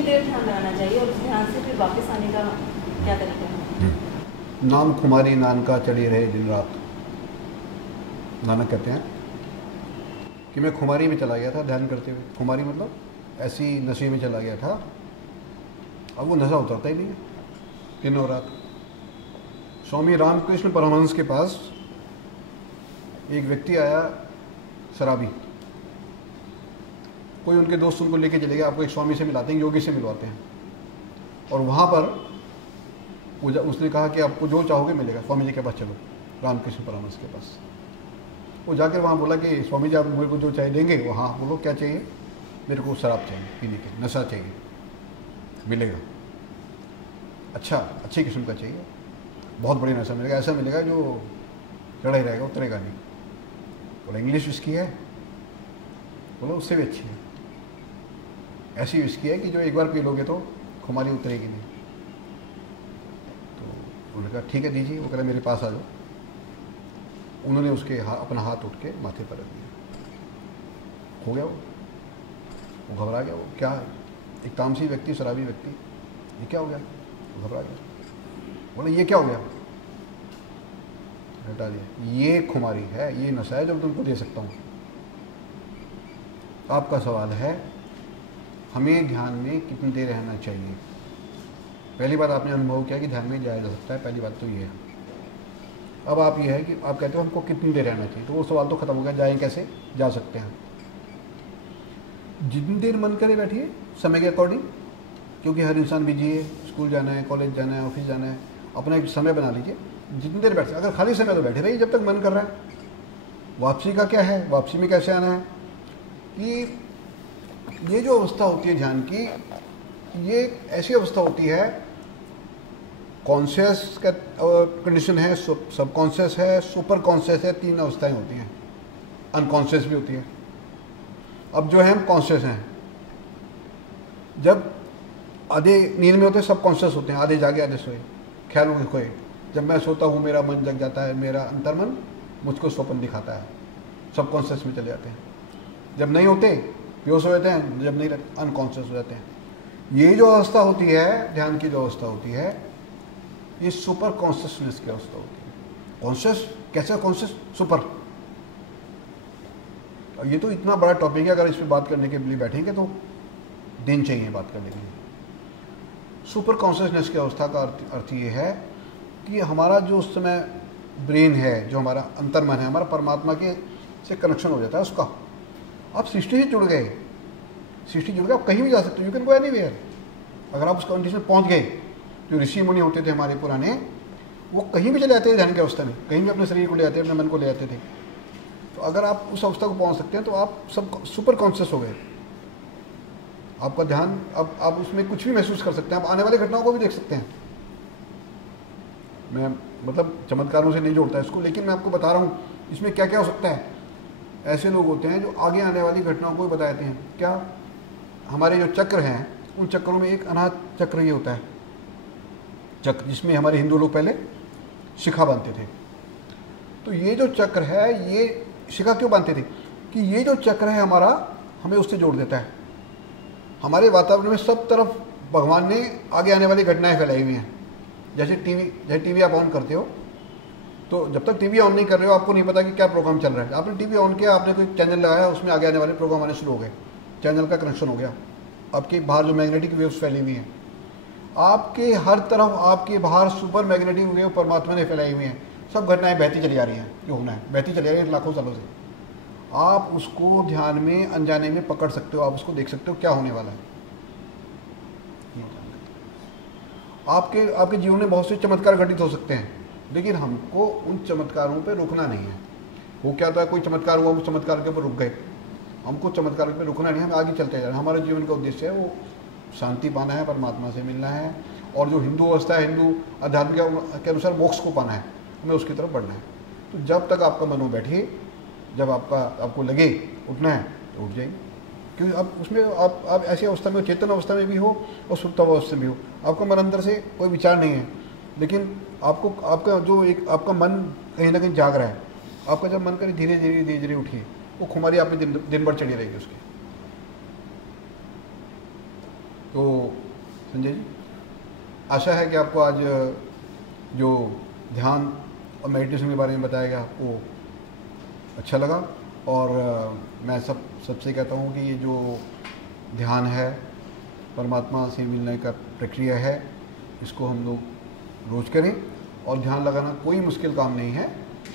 कितनी देर ध्यान लगाना चाहिए और उस ध्यान से फिर वापस आने का क्या तरीका है? नाम खुमारी नानका चढ़ी रहे दिन रात। नानक कहते हैं कि मैं खुमारी में चला गया था ध्यान करते हुए। खुमारी मतलब ऐसी नशे में चला गया था, अब वो नशा उतरता ही नहीं है दिनों रात। स्वामी रामकृष्ण परमहंस के पास एक व्यक्ति आया, शराबी। कोई उनके दोस्त उनको लेके चले गए, आपको एक स्वामी से मिलाते हैं, योगी से मिलवाते हैं। और वहाँ पर उसने कहा कि आपको जो चाहोगे मिलेगा, स्वामी जी के पास चलो, रामकृष्ण परमहंस के पास। वो जाकर वहाँ बोला कि स्वामी जी आप मेरे को जो चाहिए देंगे। वो हाँ बोलो क्या चाहिए? मेरे को शराब चाहिए पीने की, नशा चाहिए, मिलेगा। अच्छा, अच्छी किस्म का चाहिए, बहुत बड़ी नशा मिलेगा, ऐसा मिलेगा जो चढ़ा ही रहेगा, उतरेगा नहीं। बोला इंग्लिश विस्की है? बोलो उससे भी अच्छी है, ऐसी विस्की है कि जो एक बार पी लोगे तो खुमारी उतरेगी नहीं। तो उन्होंने कहा ठीक है दीजिए। वो कह रहा मेरे पास आ जाओ। उन्होंने उसके अपना हाथ उठ के माथे पर रख दिया। हो गया वो घबरा गया। वो क्या, एक तामसी व्यक्ति, शराबी व्यक्ति, ये क्या हो गया? वो घबरा गया। बोला ये क्या हो गया? हटा दिया। ये खुमारी है, ये नशा है जो मैं तुमको दे सकता हूँ। आपका सवाल है हमें ध्यान में कितनी देर रहना चाहिए। पहली बात आपने अनुभव किया कि ध्यान में जाया जा सकता है, पहली बात तो ये है। अब आप ये है कि आप कहते हो हमको कितनी देर रहना चाहिए, तो वो सवाल तो खत्म हो गया। जाएं कैसे? जा सकते हैं जितनी देर मन करे बैठिए, समय के अकॉर्डिंग, क्योंकि हर इंसान बिजी है, स्कूल जाना है, कॉलेज जाना है, ऑफिस जाना है, अपना एक समय बना लीजिए जितनी देर बैठे। अगर खाली समय तो बैठे रहिए जब तक मन कर रहा है। वापसी का क्या है, वापसी में कैसे आना है कि ये जो अवस्था होती है ध्यान की, ये ऐसी अवस्था होती है, कॉन्शियस का कंडीशन है, सब कॉन्शियस है, सुपर कॉन्शियस है, तीन अवस्थाएं होती हैं। अनकॉन्शियस भी होती है। अब जो है हम कॉन्शियस हैं, जब आधे नींद में होते हैं सब कॉन्शियस होते हैं, आधे जागे आधे सोए, ख्यालों में खोए। जब मैं सोता हूँ मेरा मन जग जाता है, मेरा अंतर्मन मुझको स्वप्न दिखाता है, सब कॉन्शियस में चले जाते हैं। जब नहीं होते बेहोश हो जाते हैं, जब नहीं रहते अनकॉन्शियस हो जाते हैं। ये जो अवस्था होती है ध्यान की, जो अवस्था होती है, ये सुपर कॉन्शियसनेस की अवस्था होती है। कॉन्शियस कैसे? Conscious super. ये तो इतना बड़ा टॉपिक है, अगर इस पर बात करने के लिए बैठेंगे तो दिन चाहिए बात करने के लिए। सुपर कॉन्शियसनेस की अवस्था का अर्थ ये है कि हमारा जो उस समय ब्रेन है, जो हमारा अंतर्मन है, हमारा परमात्मा के से कनेक्शन हो जाता है उसका। आप सृष्टि से जुड़ गए, सृष्टि जुड़ गए, आप कहीं भी जा सकते हो, यू कैन गो एनीवेयर। अगर आप उस कंडीशन में पहुंच गए, जो ऋषि मुनि होते थे हमारे पुराने, वो कहीं भी चले जाते थे ध्यान की अवस्था में, कहीं भी अपने शरीर को ले जाते, अपने मन को ले जाते थे। तो अगर आप उस अवस्था को पहुंच सकते हैं तो आप सब सुपर कॉन्शियस हो गए। आपका ध्यान, अब आप उसमें कुछ भी महसूस कर सकते हैं, आप आने वाली घटनाओं को भी देख सकते हैं। मैं मतलब चमत्कारों से नहीं जोड़ता इसको, लेकिन मैं आपको बता रहा हूँ इसमें क्या क्या हो सकता है। ऐसे लोग होते हैं जो आगे आने वाली घटनाओं को भी बताते हैं। क्या? हमारे जो चक्र हैं उन चक्रों में एक अनाहत चक्र ये होता है, चक्र जिसमें हमारे हिंदू लोग पहले शिखा बांधते थे। तो ये जो चक्र है, ये शिखा क्यों बांधते थे कि ये जो चक्र है हमारा, हमें उससे जोड़ देता है। हमारे वातावरण में सब तरफ भगवान ने आगे आने वाली घटनाएं फैलाई हुई हैं। जैसे टीवी आप ऑन करते हो, तो जब तक टीवी ऑन नहीं कर रहे हो आपको नहीं पता कि क्या प्रोग्राम चल रहा है। आपने टीवी ऑन किया, आपने कोई चैनल लगाया, उसमें आगे आने वाले प्रोग्राम आने शुरू हो गए, चैनल का कनेक्शन हो गया। आपके बाहर जो मैग्नेटिक वेव्स फैली हुई हैं, आपके हर तरफ आपके बाहर सुपर मैग्नेटिक वेव परमात्मा ने फैलाई हुई हैं। सब घटनाएं बहती चली जा रही हैं, जो होना है बहती चली जा रही है लाखों सालों से। आप उसको ध्यान में अनजाने में पकड़ सकते हो, आप उसको देख सकते हो क्या होने वाला है। आपके जीवन में बहुत से चमत्कार घटित हो सकते हैं, लेकिन हमको उन चमत्कारों पे रुकना नहीं है। वो क्या था, कोई चमत्कार हुआ, उस चमत्कार के ऊपर रुक गए। हमको चमत्कार पे रुकना नहीं है, हमें आगे चलते जाना। हमारे जीवन का उद्देश्य है वो शांति पाना है, परमात्मा से मिलना है, और जो हिंदू अवस्था है, हिंदू अध्यात्म के अनुसार मोक्ष को पाना है, हमें उसकी तरफ बढ़ना है। तो जब तक आपका मन में बैठे, जब आपको लगे उठना है तो उठ जाइए। क्योंकि अब उसमें आप ऐसी अवस्था में, चेतन अवस्था में भी हो और सुप्त अवस्था में भी हो, आपका मन अंदर से कोई विचार नहीं है, लेकिन आपका जो एक आपका मन कहीं ना कहीं जाग रहा है। आपका जब मन करे धीरे धीरे उठिए, वो खुमारी आप में दिन भर चढ़ी रहेगी उसकी। तो संजय जी, आशा है कि आपको आज जो ध्यान और मेडिटेशन के बारे में बताया गया आपको अच्छा लगा। और मैं सबसे कहता हूँ कि ये जो ध्यान है, परमात्मा से मिलने का प्रक्रिया है, इसको हम लोग रोज़ करें। और ध्यान लगाना कोई मुश्किल काम नहीं है,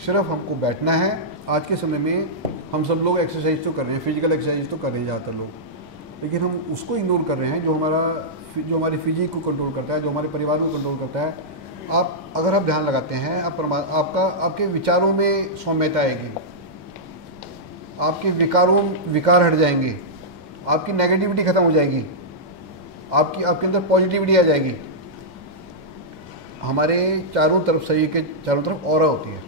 सिर्फ हमको बैठना है। आज के समय में हम सब लोग एक्सरसाइज तो कर रहे हैं, फिजिकल एक्सरसाइज तो कर रहे हैं ज़्यादातर लोग, लेकिन हम उसको इग्नोर कर रहे हैं जो हमारी फिजिक को कंट्रोल करता है, जो हमारे परिवार को कंट्रोल करता है। अगर आप ध्यान लगाते हैं, आपके विचारों में सौम्यता आएगी, आपके विकार हट जाएंगे, आपकी नेगेटिविटी खत्म हो जाएगी, आपके अंदर पॉजिटिविटी आ जाएगी। हमारे चारों तरफ, शरीर के चारों तरफ ऑरा होती है,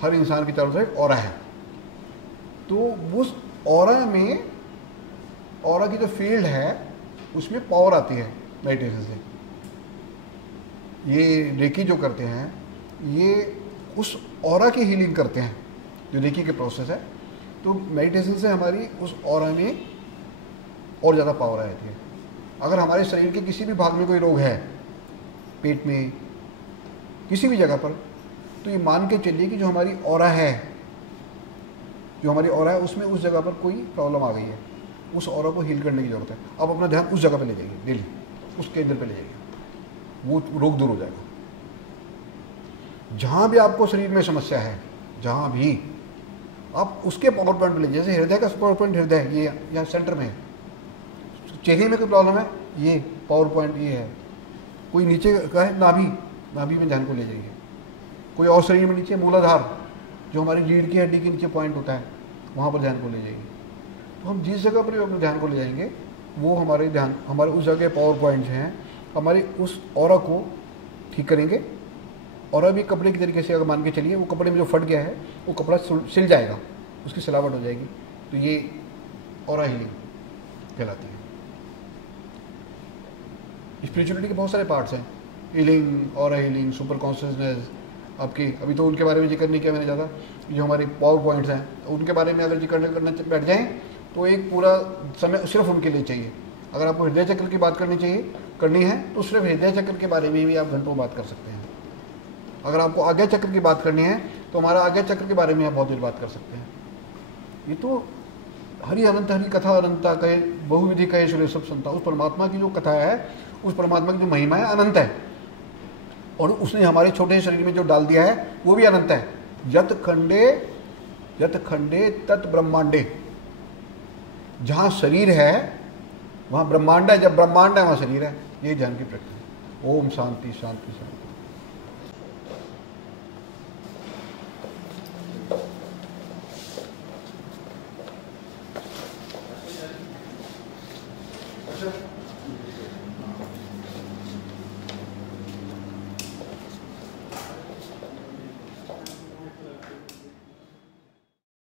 हर इंसान के चारों तरफ ऑरा है। तो उस ऑरा की जो फील्ड है उसमें पावर आती है मेडिटेशन से। ये रेकी जो करते हैं, ये उस ऑरा की हीलिंग करते हैं, जो रेकी के प्रोसेस है। तो मेडिटेशन से हमारी उस ऑरा में और ज़्यादा पावर आ जाती है। अगर हमारे शरीर के किसी भी भाग में कोई रोग है, पेट में, किसी भी जगह पर, तो ये मान के चलिए कि जो हमारी ऑरा है उसमें उस जगह पर कोई प्रॉब्लम आ गई है, उस ऑरा को हील करने की ज़रूरत है। आप अपना ध्यान उस जगह पे ले जाइए, डेली उस केंद्र पे ले जाइए, वो रोग दूर हो जाएगा। जहाँ भी आपको शरीर में समस्या है, जहाँ भी, आप उसके पावर पॉइंट पे ले जाइए। जैसे हृदय का पावर पॉइंट, हृदय ये यहाँ सेंटर में है। चेहरे में कोई प्रॉब्लम है, ये पावर पॉइंट ये है। कोई नीचे का है, नाभि में ध्यान को ले जाइए। कोई और शरीर में नीचे मूलाधार, जो हमारी रीढ़ की हड्डी के नीचे पॉइंट होता है, वहाँ पर ध्यान को ले जाइए। तो हम जिस जगह पर अपने ध्यान को ले जाएंगे, वो हमारे उस जगह पावर पॉइंट्स हैं, हमारे उस ऑरा को ठीक करेंगे। ऑरा भी कपड़े की तरीके से अगर मान के चलिए, वो कपड़े में जो फट गया है वो कपड़ा सिल जाएगा, उसकी सिलावट हो जाएगी। तो ये ऑरा हीलिंग कहलाती है। स्पिरिचुअलिटी के बहुत सारे पार्ट्स हैं, healing, aura healing, super consciousness, आपकी अभी तो उनके बारे में जिक्र नहीं किया मैंने ज़्यादा। जो हमारे पावर पॉइंट्स हैं, उनके बारे में अगर जिक्र करना बैठ जाएँ तो एक पूरा समय सिर्फ उनके लिए चाहिए। अगर आपको हृदय चक्र की बात करनी है तो सिर्फ हृदय चक्र के बारे में भी आप घंटों बात कर सकते हैं। अगर आपको आज्ञा चक्र की बात करनी है तो हमारा आज्ञा चक्र के बारे में आप बहुत देर बात कर सकते हैं। ये तो हरि अनंत, हरि कथा अनंता कहे, बहुविधि कहे सुरे सब संता। उस परमात्मा की जो कथा है, उस परमात्मा की जो महिमा है, अनंत है। और उसने हमारे छोटे शरीर में जो डाल दिया है वो भी अनंत है। यत खंडे तत् ब्रह्मांडे। जहाँ शरीर है वहाँ ब्रह्मांड है, जब ब्रह्मांड है वहाँ शरीर है। ये ध्यान की प्रक्रिया। ओम शांति शांति शांति।